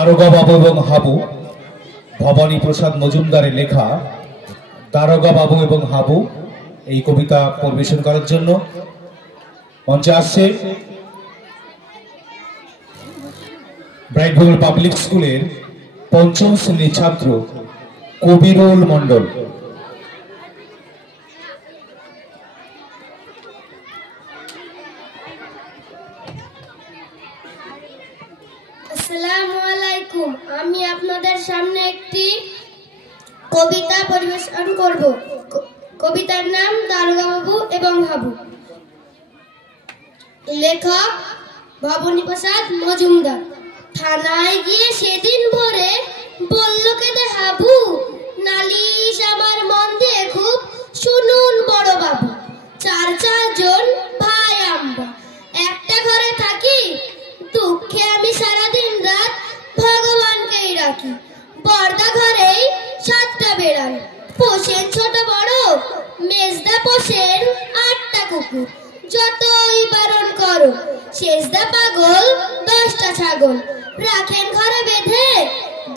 দারোগা বাবু এবং হাবু ভবানী প্রসাদ মজুমদারের লেখা দারোগা বাবু এবং হাবু এই কবিতা পরিবেশন করার জন্য মঞ্চে আসছে ব্রাইটভিউ পাবলিক স্কুলের পঞ্চম শ্রেণীর ছাত্র কবিরুল মণ্ডল। আসসালামু আলাইকুম। আমি আপনাদের সামনে একটি কবিতা পরিবেশন করব। কবিতার নাম দারোগা বাবু এবং হাবু। লেখক ভবানী প্রসাদ মজুমদার। থানায় গিয়ে সেদিন ভোরে বলল কেঁদে হাবু, নালিশ আমার মন দিয়ে খুব শুনুন বড় বাবু। চারজন ভাই আমরা একটা ঘরে থাকি, দুঃখে আমি সারাদিন রাত ভগবানকেই রাখি। বর্দা ঘরেই 7টা বেড়াল, পোষেন ছোট বড়, মেজদা পোষেন 8টা কুকুর। যতই বারণ করো শেষদা পাগল 10টা ছাগল, রাখেন ঘরে বেঁধে,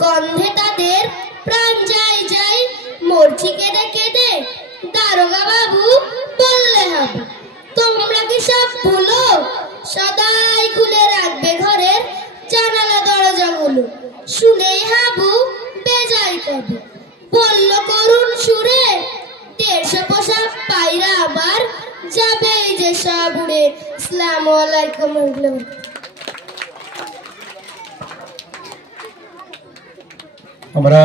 গন্ধে তাদের প্রাণ যায় যায়। মরছি কেঁদে কেঁদে, দারোগা বাবু বললে হাবু, তোমরা কি সব ভুলো? সদাই খুলে রাখবে ঘরের জানালা দরজাগুলো। শুনেই হাবু বেজায় কবে বলল করুণ সুরে, 150 পোষা পায়রা আমার যাবে যে সব উড়ে। আসসালামু আলাইকুম। আমরা